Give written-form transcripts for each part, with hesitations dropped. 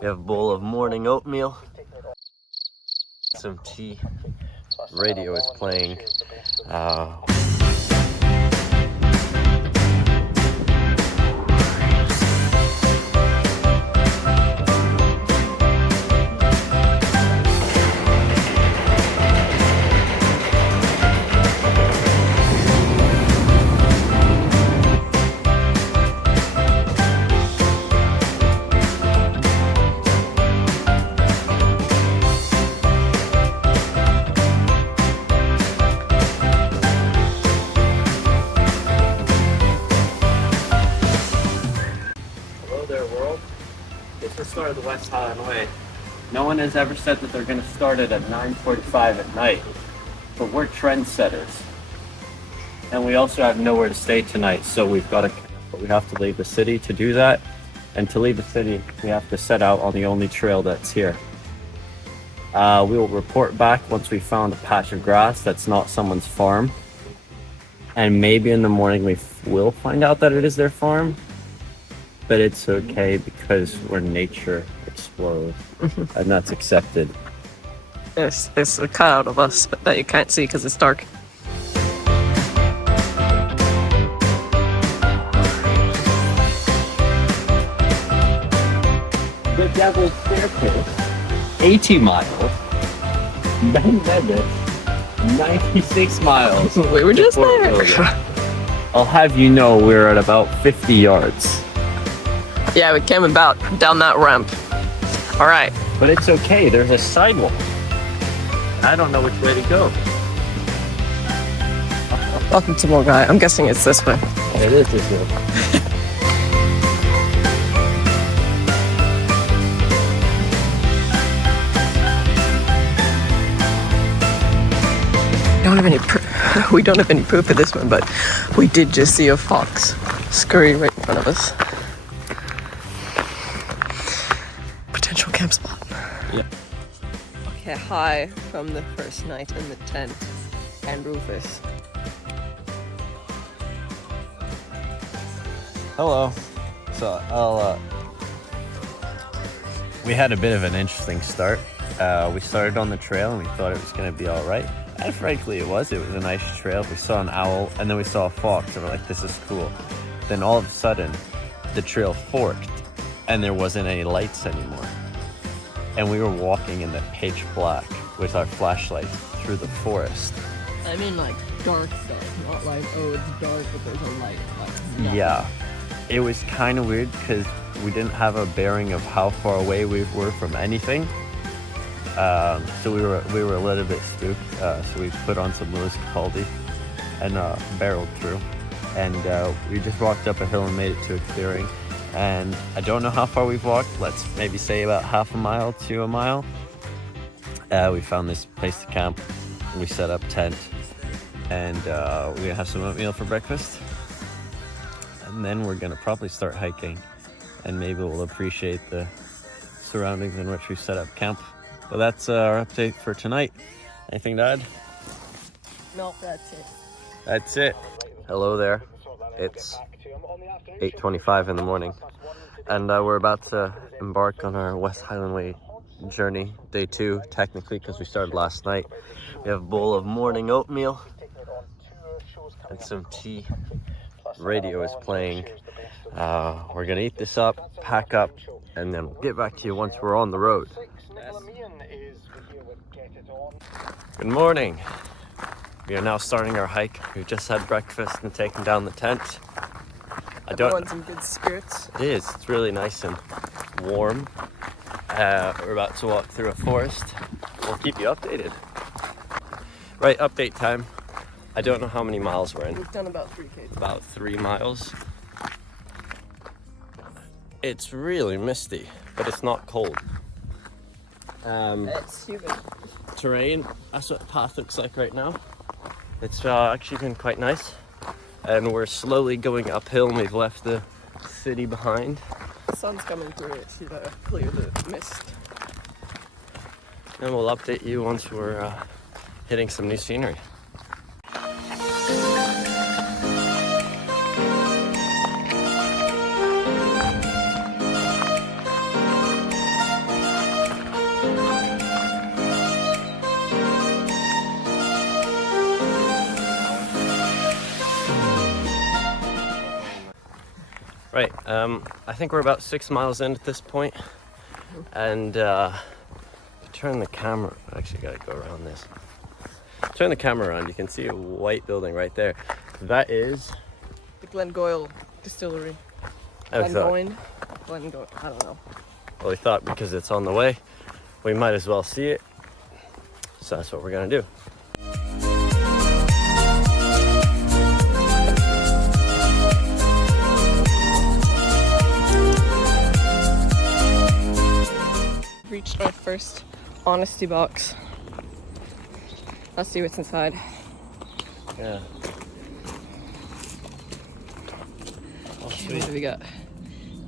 We have a bowl of morning oatmeal, some tea. Radio is playing. It's the start of the West Highland Way. No one has ever said that they're going to start it at 9:45 at night, but we're trendsetters. And we also have nowhere to stay tonight, so we have to leave the city to do that. And to leave the city, we have to set out on the only trail that's here. We will report back once we found a patch of grass that's not someone's farm. And maybe in the morning we will find out that it is their farm. But it's okay because we're nature explorers, and that's accepted. It's a cutout of us but that you can't see because it's dark. The Devil's Staircase, 80 miles. Invernade, 96 miles. We were just there. I'll have you know we're at about 50 yards. Yeah, we came about down that ramp. All right. But it's okay, there's a sidewalk. I don't know which way to go. Welcome to Mulgai. I'm guessing it's this way. It is this way. We don't have any proof of this one, but we did just see a fox scurry right in front of us. Potential camp spot. Yeah. Okay, hi from the first night in the tent and Rufus. Hello. So we had a bit of an interesting start. We started on the trail and we thought it was going to be all right. And frankly, it was. It was a nice trail. We saw an owl and then we saw a fox and we're like, this is cool. Then all of a sudden, the trail forked and there wasn't any lights anymore. And we were walking in the pitch black with our flashlight through the forest. I mean like dark stuff, not like, oh, it's dark but there's a light. Like, yeah. It was kind of weird because we didn't have a bearing of how far away we were from anything. So we were a little bit spooked. So we put on some Lewis Capaldi and barreled through. And we just walked up a hill and made it to a clearing. And I don't know how far we've walked. Let's maybe say about half a mile to a mile. We found this place to camp. We set up tent. And we're gonna have some oatmeal for breakfast. And then we're gonna probably start hiking. And maybe we'll appreciate the surroundings in which we set up camp. But that's our update for tonight. Anything to add? No, that's it. That's it. Hello there. It's 8:25 in the morning. And we're about to embark on our West Highland Way journey. Day 2, technically, because we started last night. We have a bowl of morning oatmeal and some tea. Radio is playing. We're gonna eat this up, pack up, and then we'll get back to you once we're on the road. Good morning. We are now starting our hike. We've just had breakfast and taken down the tent. Everyone's in good spirits. It is. It's really nice and warm. We're about to walk through a forest. We'll keep you updated. Right, update time. I don't know how many miles we're in. We've done about 3K. About 3 miles. It's really misty, but it's not cold. It's humid. Terrain, that's what the path looks like right now. It's actually been quite nice. And we're slowly going uphill and we've left the city behind. The sun's coming through, it should clear the mist. And we'll update you once we're hitting some new scenery. Right, I think we're about 6 miles in at this point, and turn the camera, actually gotta go around this. Turn the camera around, you can see a white building right there. That is the Glengoyne Distillery. Glengoyne, I don't know. well, we thought because it's on the way, we might as well see it. So that's what we're gonna do. Reached our first honesty box. Let's see what's inside. Yeah. Oh, Okay, sweet. what do we got?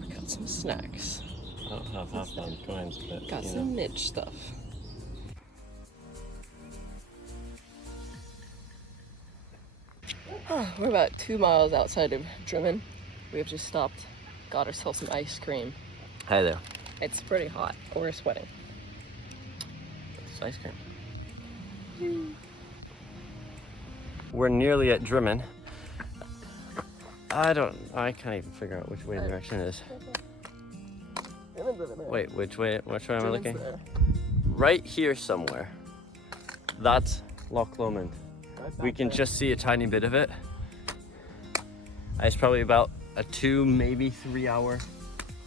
We got some snacks. I don't have half-pound coins, but Got you some know. niche stuff. Oh, we're about 2 miles outside of Drimmen. We have just stopped, got ourselves some ice cream. Hi there. It's pretty hot. We're sweating. It's ice cream. We're nearly at Drimmen. I can't even figure out which way the direction is. Wait, which way am I looking? Right here somewhere. That's Loch Lomond. We can just see a tiny bit of it. It's probably about a 2, maybe 3 hour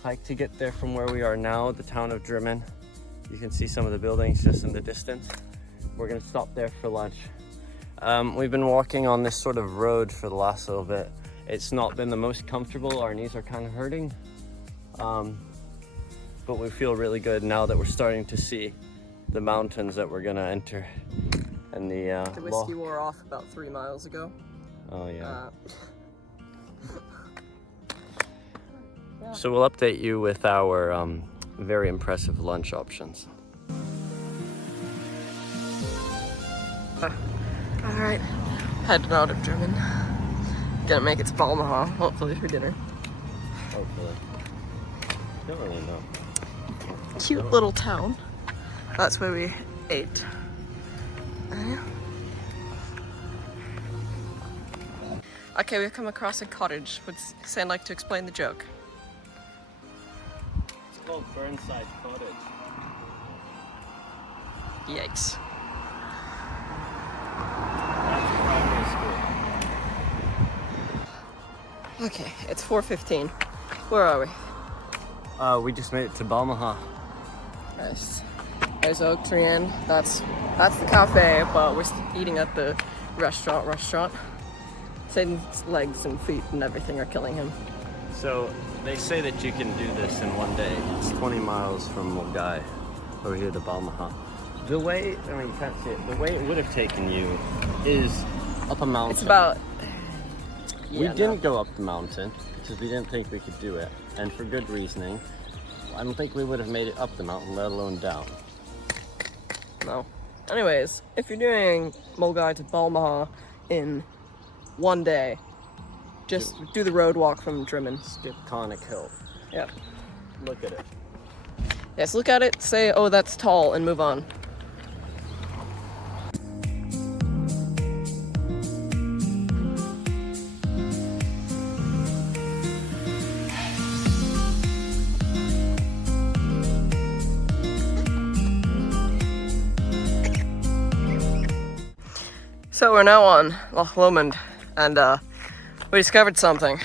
hike to get there from where we are now, the town of Drimmen. You can see some of the buildings just in the distance. We're gonna stop there for lunch. We've been walking on this sort of road for the last little bit. It's not been the most comfortable. Our knees are kind of hurting. But we feel really good now that we're starting to see the mountains that we're gonna enter. And the whiskey wore off about 3 miles ago. Oh yeah. So we'll update you with our very impressive lunch options. All right, heading out of Drimmen. Gonna make it to Balmaha, hopefully for dinner. Hopefully. Don't really know. Cute little town. That's where we ate. Okay, we've come across a cottage. Would Sam like to explain the joke? It's called Burnside Cottage. Yikes. That's primary school. Okay, it's 4:15. Where are we? We just made it to Balmaha. Nice. There's Oak Tree Inn. That's the cafe, but we're eating at the restaurant. Satan's legs and feet and everything are killing him. So they say that you can do this in one day. It's 20 miles from Mulgai over here to Balmaha. The way, I mean, you can't see it, the way it would have taken you is up a mountain. It's about... We didn't go up the mountain because we didn't think we could do it, and for good reasoning. I don't think we would have made it up the mountain, let alone down. No. Anyways, if you're doing Mulgai to Balmaha in one day, just do the road walk from Drimmen. Skip Conic Hill. Yep. Look at it. Yes, look at it, say, oh, that's tall, and move on. So we're now on Loch Lomond, and we discovered something.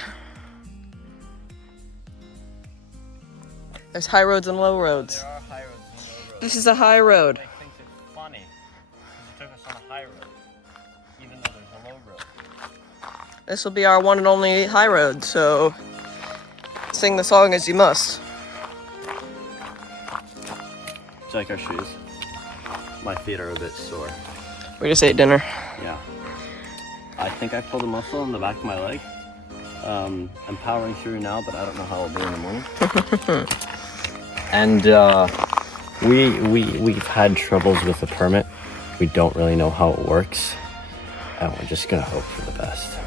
There's high roads and low roads. There are high roads and low roads. This is a high road. I think it's funny because it took us on a high road, even though there's a low road. This will be our one and only high road, so sing the song as you must. It's like our shoes. My feet are a bit sore. We just ate dinner. Yeah. I think I pulled a muscle in the back of my leg. I'm powering through now, but I don't know how I'll do in the morning. And we've had troubles with the permit. We don't really know how it works, and we're just gonna hope for the best.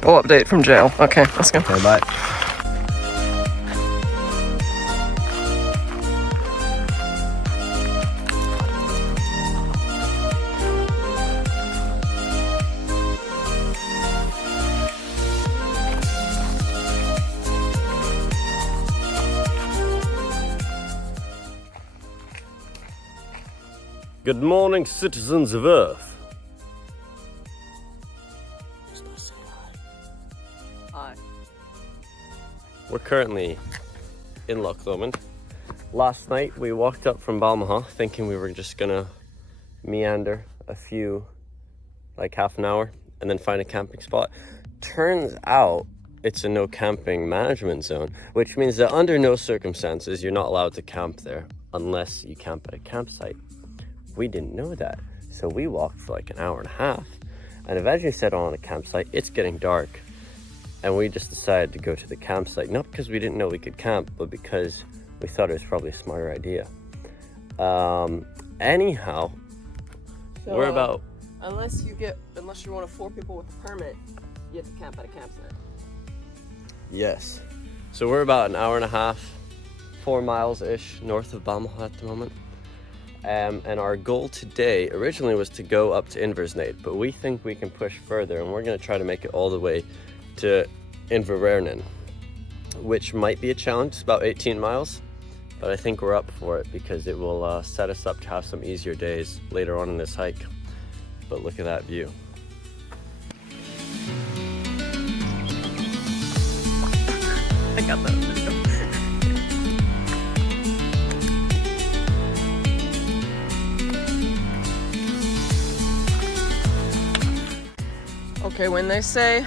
Full update from jail. Okay, let's go. Okay, bye. Good morning, citizens of Earth. Hi. We're currently in Loch Lomond. Last night we walked up from Balmaha thinking we were just gonna meander a few, like half an hour, and then find a camping spot. Turns out it's a no camping management zone, which means that under no circumstances you're not allowed to camp there unless you camp at a campsite. We didn't know that, so we walked for like an hour and a half and eventually settled on a campsite. It's getting dark and we just decided to go to the campsite, not because we didn't know we could camp, but because we thought it was probably a smarter idea. Anyhow, So, we're about... Unless you want to 4 people with a permit, you have to camp at a campsite. Yes. So we're about an hour and a half, 4 miles-ish north of Balmaha at the moment. And our goal today originally was to go up to Invernade, but we think we can push further and we're going to try to make it all the way to Invernade, which might be a challenge. It's about 18 miles, but I think we're up for it because it will set us up to have some easier days later on in this hike. But look at that view. I got that video. Okay, when they say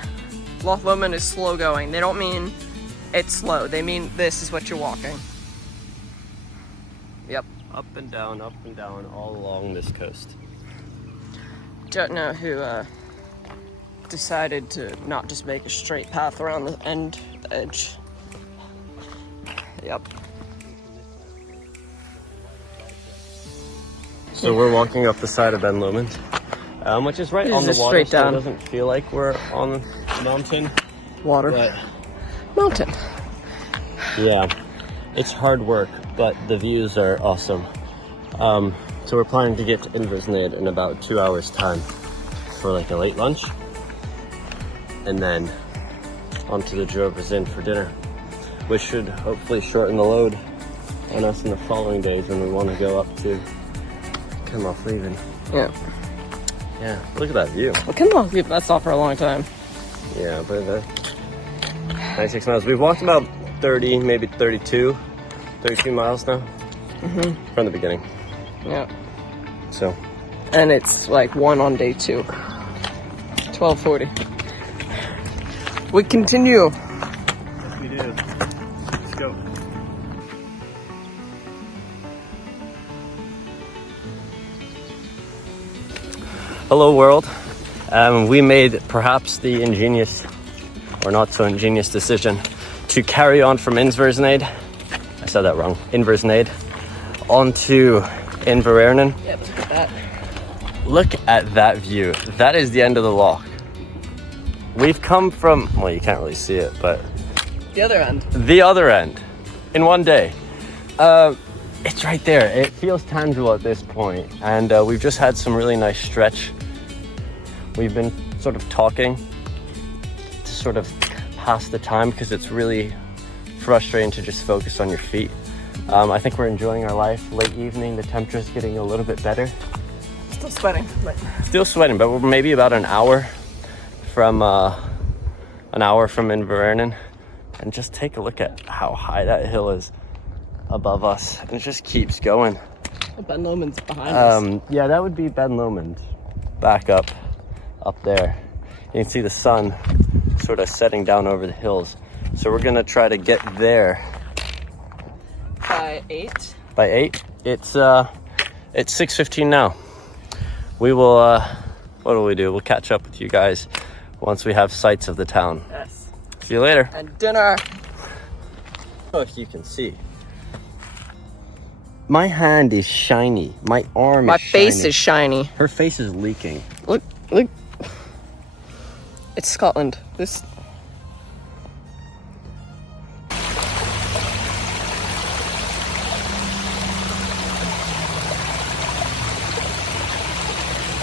Loch Lomond is slow going, they don't mean it's slow. They mean this is what you're walking. Yep. Up and down, all along this coast. Don't know who decided to not just make a straight path around the edge. Yep. So we're walking up the side of Ben Lomond, which is right on the water, straight down. so it doesn't feel like we're on a mountain. Water. But Mountain. yeah, it's hard work, but the views are awesome. So we're planning to get to Invernade in about 2 hours time for like a late lunch, and then onto the Drovers Inn for dinner, which should hopefully shorten the load on us in the following days when we want to go up to Kinloch Leaving. Yeah. Yeah, look at that view. Well, Kinloch Leaving, that's off for a long time. Yeah, but 96 miles. We've walked about 30, maybe 32 miles now from the beginning. Yeah. So. And it's like 1 on day 2. 12:40. We continue. Yes, we do. Let's go. Hello, world. We made perhaps the ingenious, or not so ingenious, decision to carry on from Invernade. I said that wrong. Invernade onto Invernade. Yeah, but look at that. Look at that view. That is the end of the loch. We've come from, well, you can't really see it, but The other end. the other end in one day. It's right there. It feels tangible at this point, and we've just had some really nice stretch. We've been sort of talking to sort of pass the time because it's really frustrating to just focus on your feet. I think we're enjoying our life. Late evening, the temperature's getting a little bit better. Still sweating. But... Still sweating, but we're maybe about an hour from Invernade. And just take a look at how high that hill is above us. And it just keeps going. Ben Lomond's behind us. Yeah, that would be Ben Lomond. Back up there. You can see the sun sort of setting down over the hills. So we're gonna try to get there. By 8? By 8? It's 6:15 now. We will, what will we do? We'll catch up with you guys once we have sights of the town. Yes. See you later. And dinner. Oh, if you can see. My hand is shiny. My arm My is shiny. face is shiny. Her face is leaking. Look. It's Scotland. This.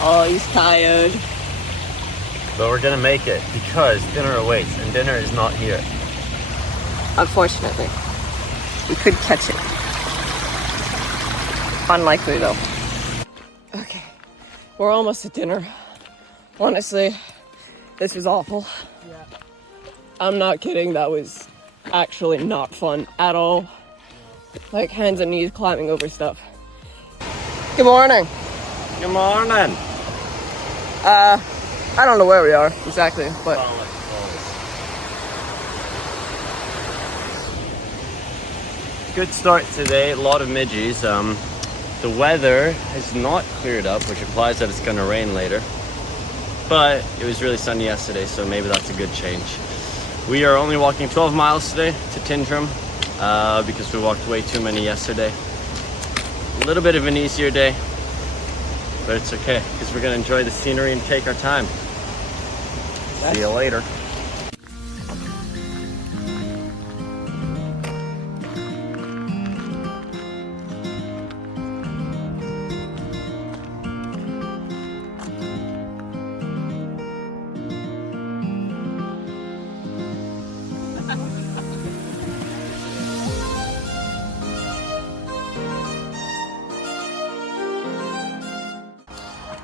Oh, he's tired. But we're gonna make it because dinner awaits, and dinner is not here. Unfortunately. We could catch it. Unlikely though. We're almost at dinner. Honestly, this was awful. Yeah. I'm not kidding, that was actually not fun at all. Like hands and knees climbing over stuff. Good morning. Good morning. I don't know where we are exactly, but Good start today, a lot of midges. The weather has not cleared up, which implies that it's going to rain later. But it was really sunny yesterday, so maybe that's a good change. We are only walking 12 miles today to Tintrum because we walked way too many yesterday. A little bit of an easier day, but it's okay because we're going to enjoy the scenery and take our time. See you later.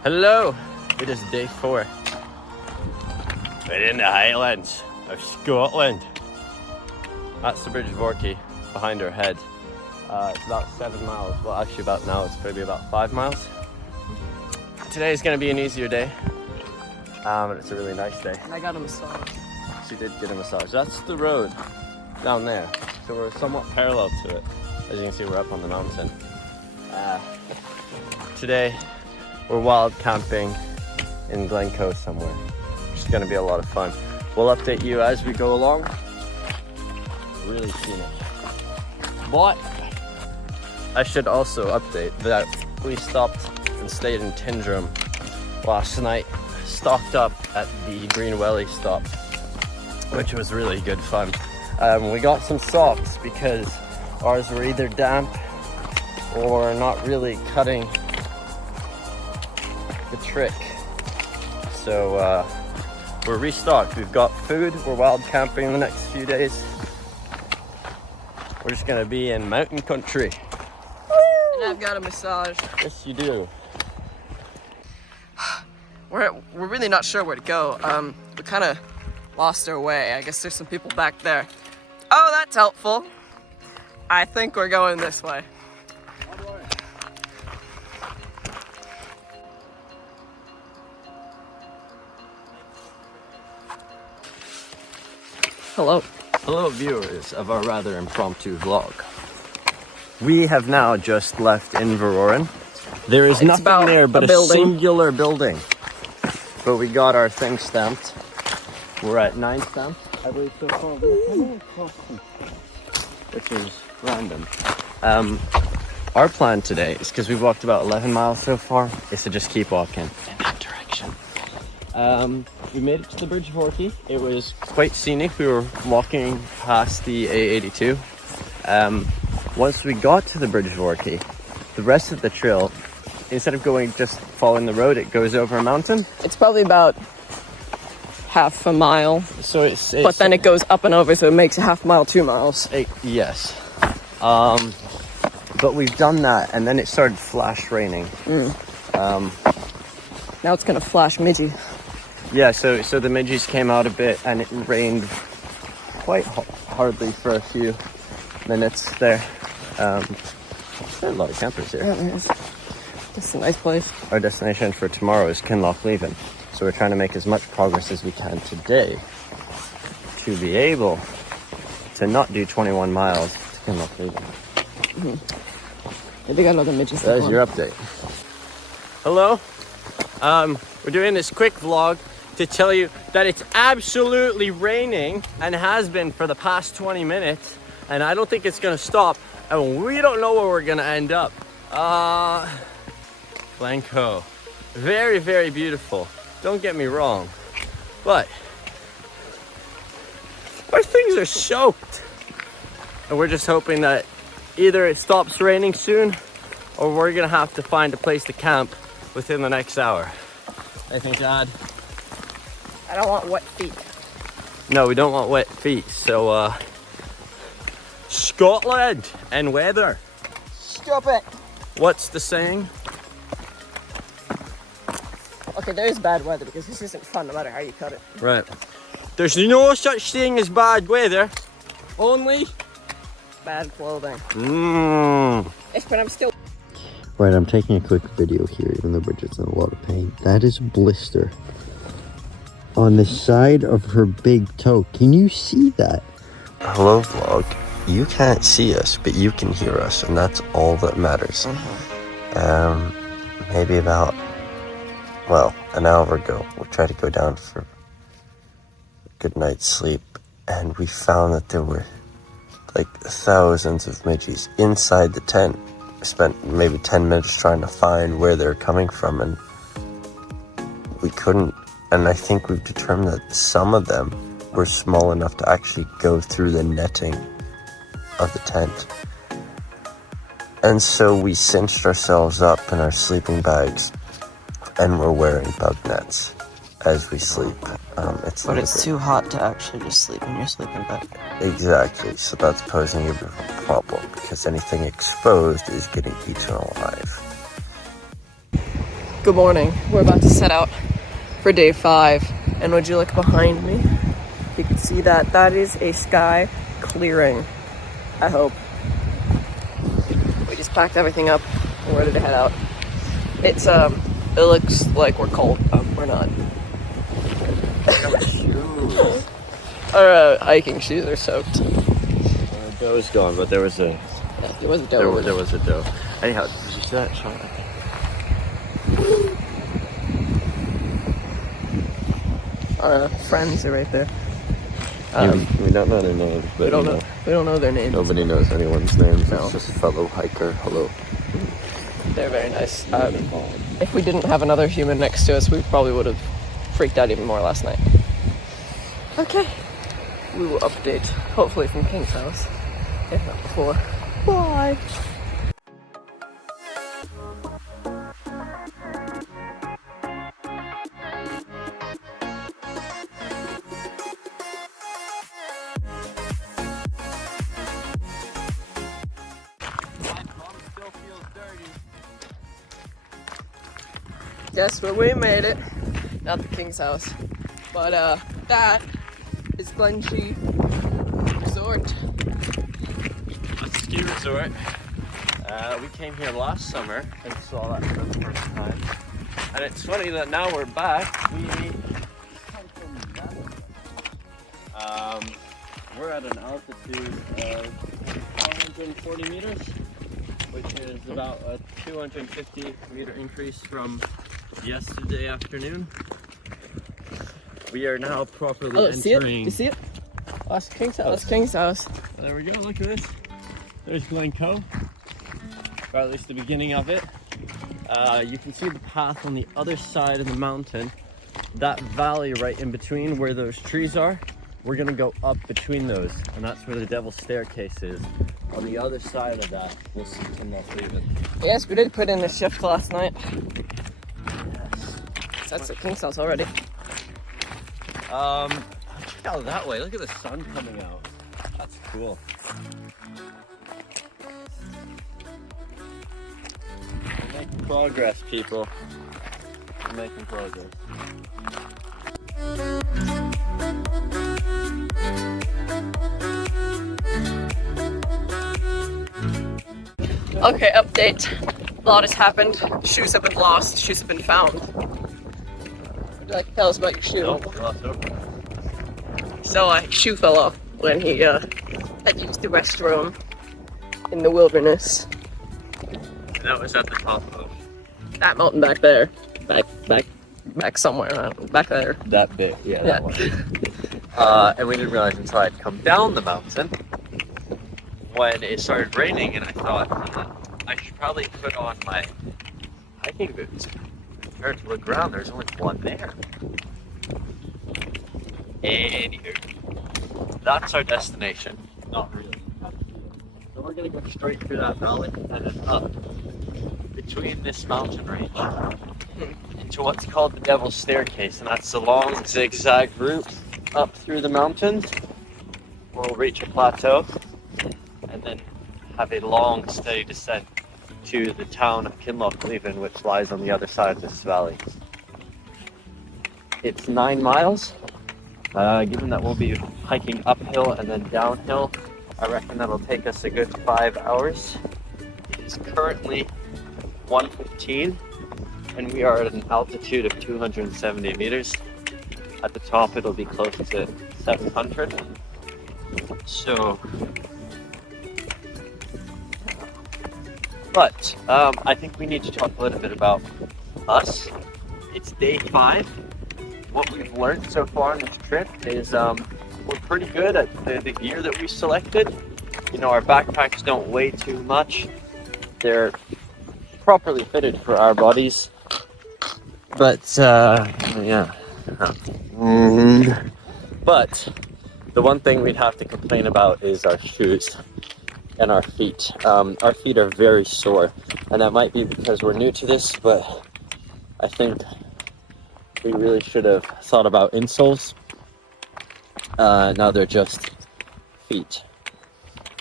Hello, it is day 4. We're in the Highlands of Scotland. That's the Bridge of Ori behind our head. It's about 7 miles. Well, actually about now it's probably about 5 miles. Today is going to be an easier day, but it's a really nice day. I got a massage. She did get a massage. That's the road down there. So we're somewhat parallel to it. As you can see, we're up on the mountain. Today, we're wild camping in Glasgow somewhere. It's going to be a lot of fun. We'll update you as we go along. Really scenic. But I should also update that we stopped and stayed in Tintrum last night. Stocked up at the Green Welly stop, which was really good fun. We got some socks because ours were either damp or not really cutting the trick. So we're restocked. We've got food. We're wild camping the next few days. We're just gonna be in mountain country. And I've got a massage. Yes, you do. We're really not sure where to go. We kind of lost our way. I guess there's some people back there. Oh, that's helpful. I think we're going this way. Hello. Hello viewers of our rather impromptu vlog. We have now just left Invernade. There is nothing there but a singular building. But we got our thing stamped. We're at 9 stamps, I believe so far. Which is random. Our plan today is, because we've walked about 11 miles so far, is to just keep walking in that direction. We made it to the Bridge of Ori. It was quite scenic. We were walking past the A82. Once we got to the Bridge of Ori, the rest of the trail, instead of going just following the road, it goes over a mountain. It's probably about half a mile. So it's but then it goes up and over, so it makes a half mile, 2 miles. Yes. But we've done that, and then it started flash raining. Now it's gonna flash midgy. Yeah, so the midges came out a bit, and it rained quite hardly for a few minutes there. There are a lot of campers here. Yeah, there is. This is a nice place. Our destination for tomorrow is Kinlochleven, so we're trying to make as much progress as we can today to be able to not do 21 miles to Kinlochleven. Maybe got another midges. That is your update. Hello. We're doing this quick vlog to tell you that it's absolutely raining and has been for the past 20 minutes, and I don't think it's gonna stop, and we don't know where we're gonna end up. Glasgow. Very, very beautiful. Don't get me wrong, but our things are soaked, and we're just hoping that either it stops raining soon, or we're gonna have to find a place to camp within the next hour. Anything to add? I don't want wet feet. No, we don't want wet feet. So, Scotland and weather. Stop it. What's the saying? Okay, there is bad weather because this isn't fun no matter how you cut it. Right. There's no such thing as bad weather. Only Bad clothing. Mmm. But I'm still. Right, I'm taking a quick video here, even though Bridget's in a lot of pain. That is a blister on the side of her big toe. Can you see that? Hello, vlog. You can't see us, but you can hear us, and that's all that matters. Maybe about, well, an hour ago, we tried to go down for a good night's sleep, and we found that there were like thousands of midges inside the tent. We spent maybe 10 minutes trying to find where they're coming from, and we couldn't. And I think we've determined that some of them were small enough to actually go through the netting of the tent. And so we cinched ourselves up in our sleeping bags, and we're wearing bug nets as we sleep. But it's too hot to actually just sleep in your sleeping bag. Exactly, so that's posing a bit of a problem, because anything exposed is getting eaten alive. Good morning. We're about to set out for day 5. And would you look behind me? You can see that. That is a sky clearing. I hope. We just packed everything up and we're ready to head out. It's it looks like we're cold. We're not. Our hiking shoes are soaked. The dough's gone, but there was a... Yeah, there was a dough. There was a dough. Anyhow, did you see that shot? Our friends are right there. We don't know their names, but We don't know their names. Nobody knows anyone's names. No. It's just a fellow hiker. Hello. They're very nice. If we didn't have another human next to us, we probably would have freaked out even more last night. Okay. We will update, hopefully from King's house, if not before. Bye! Guess where we made it? Not the King's house, but that is Glenshee Resort. It's a ski resort. We came here last summer and saw that for the first time. And it's funny that now we're back. We're at an altitude of 440 meters, which is about a 250 meter increase from yesterday afternoon. We are now properly entering. See it? You see it? That's King's house. That's King's house. There we go, look at this. There's Glencoe, or at least the beginning of it. You can see the path on the other side of the mountain. That valley right in between where those trees are, we're gonna go up between those, and that's where the Devil's Staircase is. On the other side of that, we'll see Kinloch leaving. Yes, we did put in a shift last night. Yes. That's the King's house already. Check out that way. Look at the sun coming out. That's cool. We're making progress, people. We're making progress. Okay, update. A lot has happened. Shoes have been lost. Shoes have been found. Would you like to tell us about your shoe? So a shoe fell off when he had used the restroom in the wilderness. That was at the top of That mountain back there. Back somewhere. Back there. that bit. Yeah, Yeah. that one. And we didn't realize until I'd come down the mountain when it started raining, and I thought I should probably put on my hiking boots. Compared to look around, there's only one there. Anywho, that's our destination. Not really. So we're gonna go straight through that valley and then up between this mountain range into what's called the Devil's Staircase, and that's a long zigzag route up through the mountains. We'll reach a plateau and then have a long, steady descent to the town of Kinloch Leavin, which lies on the other side of this valley. it's 9 miles. Given that we'll be hiking uphill and then downhill, I reckon that'll take us a good 5 hours. It's currently 1:15 and we are at an altitude of 270 meters. At the top it'll be close to 700. So, but I think we need to talk a little bit about us. It's day 5. What we've learned so far on this trip is we're pretty good at the gear that we selected. You know, our backpacks don't weigh too much. They're properly fitted for our bodies. But, yeah. But the one thing we'd have to complain about is our shoes and our feet. Our feet are very sore, and that might be because we're new to this, but I think we really should have thought about insoles. Now they're just feet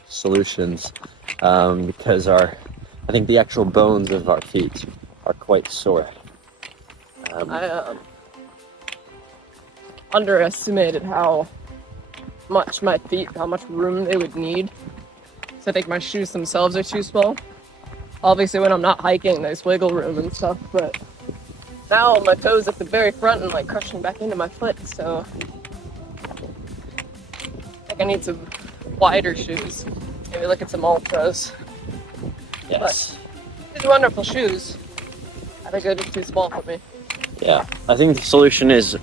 solutions, because I think the actual bones of our feet are quite sore. I underestimated how much room they would need. So I think my shoes themselves are too small. Obviously when I'm not hiking there's wiggle room and stuff, but now my toes at the very front and like crushing back into my foot, so I think I need some wider shoes. Maybe look at some ultras. Yes. But these are wonderful shoes. I think they're just too small for me. Yeah, I think the solution is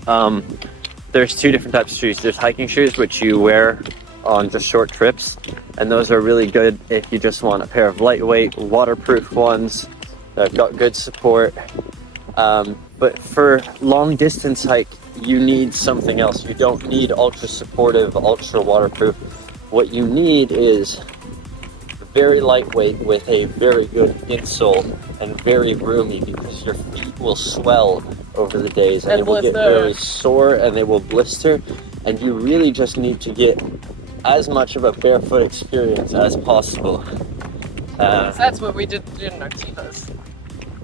there's 2 different types of shoes. There's hiking shoes, which you wear on just short trips, and those are really good if you just want a pair of lightweight, waterproof ones that have got good support. But for long distance hike, you need something else. You don't need ultra supportive, ultra waterproof. What you need is very lightweight with a very good insole and very roomy, because your feet will swell over the days and they will get very sore and they will blister, and you really just need to get as much of a barefoot experience as possible. So that's what we did in our Tivas.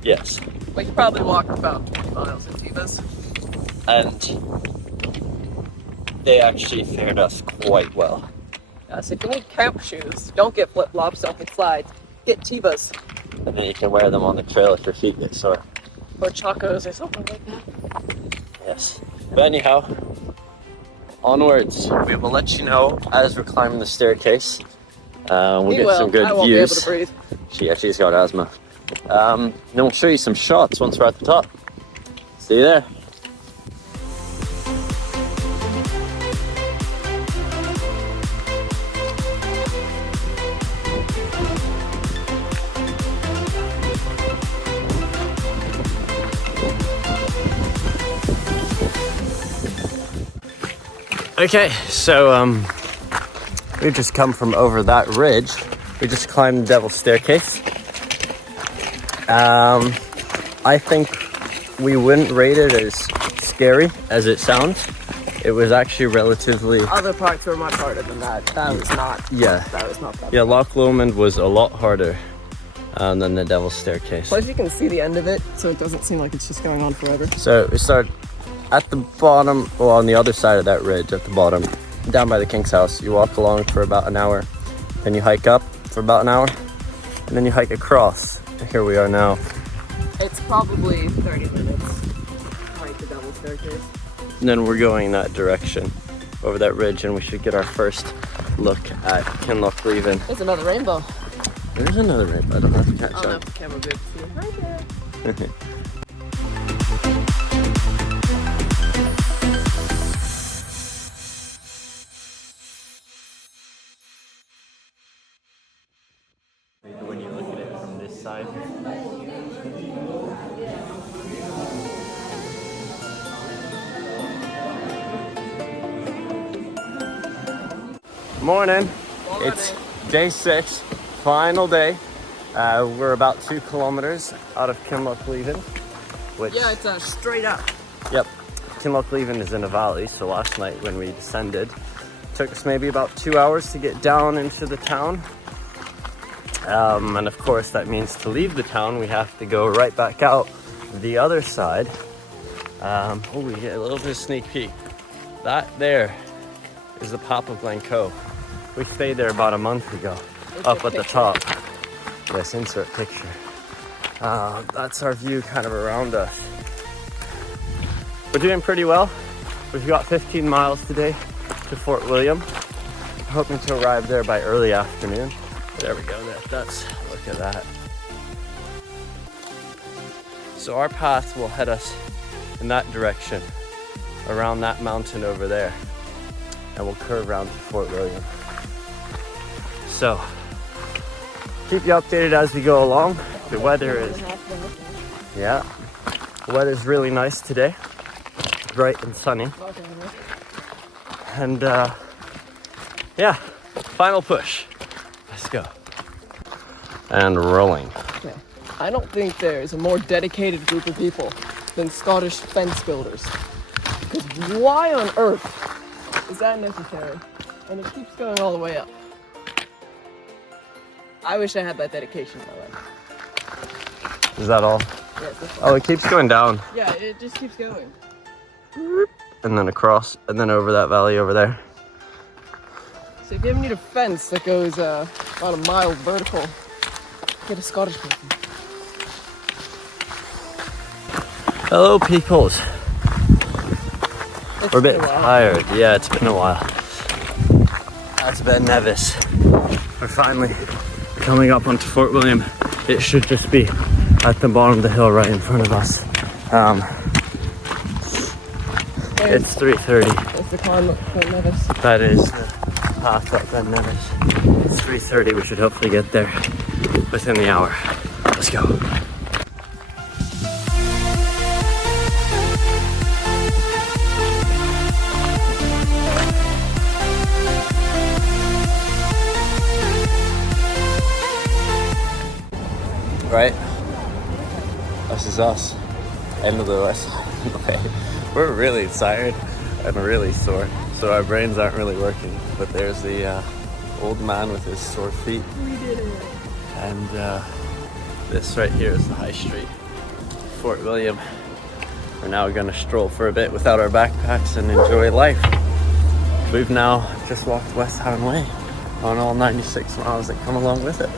Yes. We probably walked about 20 miles in Tivas. And they actually fared us quite well. So if you need camp shoes, don't get flip-flops, don't get slides. Get Tivas. And then you can wear them on the trail if your feet get sore. Or chacos or something like that. Yes. But anyhow, onwards. We will let you know as we're climbing the staircase. We'll get some good I won't views. be able to breathe. She's got asthma. Then we'll show you some shots once we're at the top. See you there. Okay, so we've just come from over that ridge. We just climbed the Devil's Staircase. I think we wouldn't rate it as scary as it sounds. It was actually relatively... Other parts were much harder than that. That was not. Yeah. That was not that. Yeah, Loch Lomond was a lot harder than the Devil's Staircase. Plus you can see the end of it, so it doesn't seem like it's just going on forever. So we start at the bottom, well, on the other side of that ridge at the bottom, down by the King's house. You walk along for about an hour, then you hike up for about an hour, and then you hike across. Here we are now. It's probably 30 minutes to hike the Devil's Staircase. And then we're going that direction, over that ridge, and we should get our first look at Kinloch Leven. There's another rainbow. There's another rainbow, I don't have to catch I'll have up. the camera booth for you. Right there. When you look at it from this side. Morning. It's day 6, final day. We're about 2 kilometers out of Kinloch Leven, which... Yeah, it's straight up. Yep. Kinloch Leven is in a valley, so last night when we descended, it took us maybe about 2 hours to get down into the town. And of course that means to leave the town we have to go right back out the other side Oh, we get a little bit of sneak peek. That there is the Pop of Glencoe. We stayed there about a month ago, up at the top. Yes, insert picture. That's our view kind of around us. We're doing pretty well. We've got 15 miles today to Fort William. We're hoping to arrive there by early afternoon. There we go, look at that. So our path will head us in that direction, around that mountain over there. And we'll curve around to Fort William. So, keep you updated as we go along. The weather is, the weather's really nice today. Bright and sunny. And final push. Let's go. And rolling. Okay. I don't think there's a more dedicated group of people than Scottish fence builders. Because why on earth is that necessary? And it keeps going all the way up. I wish I had that dedication in my life. Is that all? Yeah, that's Oh, it keeps going down. Yeah, it just keeps going. And then across, and then over that valley over there. So if you ever need a fence that goes about a mile vertical, get a Scottish person. Hello, peoples. It's We're a bit been while. tired. Yeah, it's been a while. That's Ben Nevis. We're finally coming up onto Fort William. It should just be at the bottom of the hill right in front of us. It's 3:30. That's the climb up Point Nevis. That is the path up Ben Nevis. It's 3:30. We should hopefully get there within the hour. Let's go. Right? This is us. End of the West Highland Way. We're really tired and really sore, so our brains aren't really working. But there's the old man with his sore feet. We did it. And this right here is the high street, Fort William. We're now gonna stroll for a bit without our backpacks and enjoy life. We've now just walked West Highland Way on all 96 miles that come along with it.